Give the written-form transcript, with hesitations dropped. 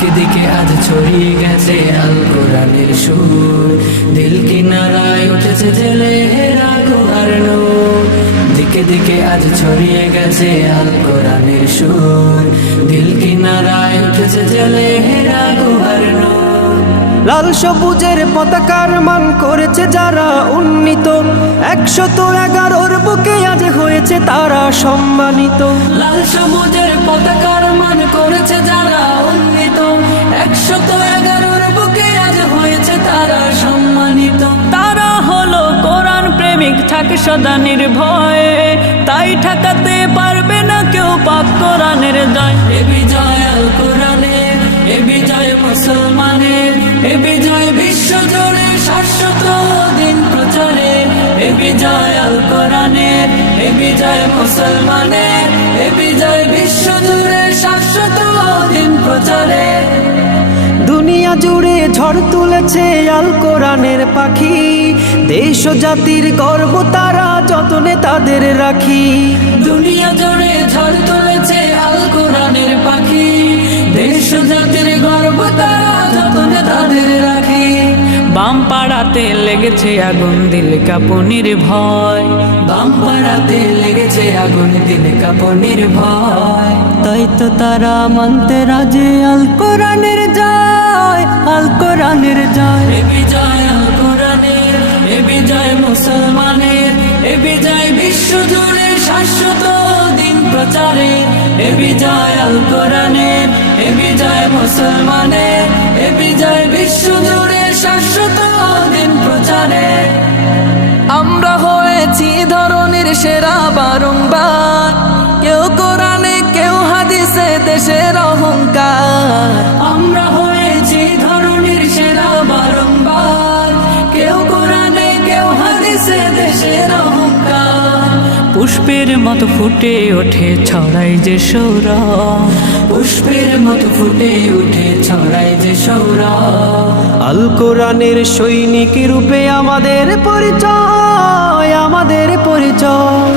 দিকে দিকে আজ ছড়িয়ে গেছে আল কোরআনের সুর, দিল কিনারায় উঠেছে জেলে হেরা গুহার নূর। দিকে দিকে আজ ছড়িয়ে গেছে আল কোরআনের সুর, দিল কিনারায় উঠেছে জেলে হেরা গুহার নূর। লাল সবুজের পতাকার মান করেছে যারা উন্নীত, 111 বুকে আজ হয়েছে তারা সম্মানিত। লাল সবুজের পতাকার মান করেছে যারা উন্নীত, 111 বুকে আজ হয়েছে তারা সম্মানিত। তারা হলো কোরআন প্রেমিক, থাকে সদা নির্ভয়ে, তাই ঠেকাতে পারবে না কেউ পাক কোরআনের জয়। এ বিজয় আল কোরআনের, এ বিজয় মুসলমানের, এ বিজয় বিশ্ব জুড়ে শাশ্বত দিন প্রচারে। এ বিজয় আল কোরআনের, এ বিজয় মুসলমানের, এ বিজয় বিশ্ব জুড়ে শাশ্বত দিন প্রচারে। দুনিয়া জুড়ে ঝড় তুলেছে আল কোরআনের পাখি, দেশ ও জাতির গর্ব তারা যতনে তাদের রাখি। দুনিয়া জুড়ে ঝড় তুলেছে আল কোরআনের পাখি, দেশ ও জাতির গর্ব তারা যতনে তাদের রাখি। বাম পাড়াতে লেগেছে আগুন, দিল কাঁপুনির ভয়। বাম পাড়াতে লেগেছে আগুন, দিল কাঁপুনির ভয়। তাই তো তারা মানতে রাজে আল কোরআনের জয়, আল কোরআনের জয়। এ বিজয় আল কোরআনের, এ বিজয় মুসলমানের, এ বিজয় বিশ্ব জুড়ে শাশ্বত দিন প্রচারে। এ বিজয় আল কোরআনের, এ বিজয় মুসলমানের, এ বিজয় বিশ্ব জুড়ে শাশ্বত দিন প্রচারে। আমরা হয়েছি ধরনের সেরা বারংবার, কেউ কোরআনে কেউ হাদিসে দেশের অহংকার। আমরা হয়েছি ধরনের সেরা বারংবার, কেউ কোরআনে কেউ হাদিসে দেশের অহংকার। পুষ্পের মতো ফুটে ওঠে ছড়াই যে সৌরভ, পুষ্পের মতো ফুটে উঠে ছড়ায় যে সৌরভ। আল কোরআনের সৈনিক রূপে আমাদের পরিচয়, আমাদের পরিচয়।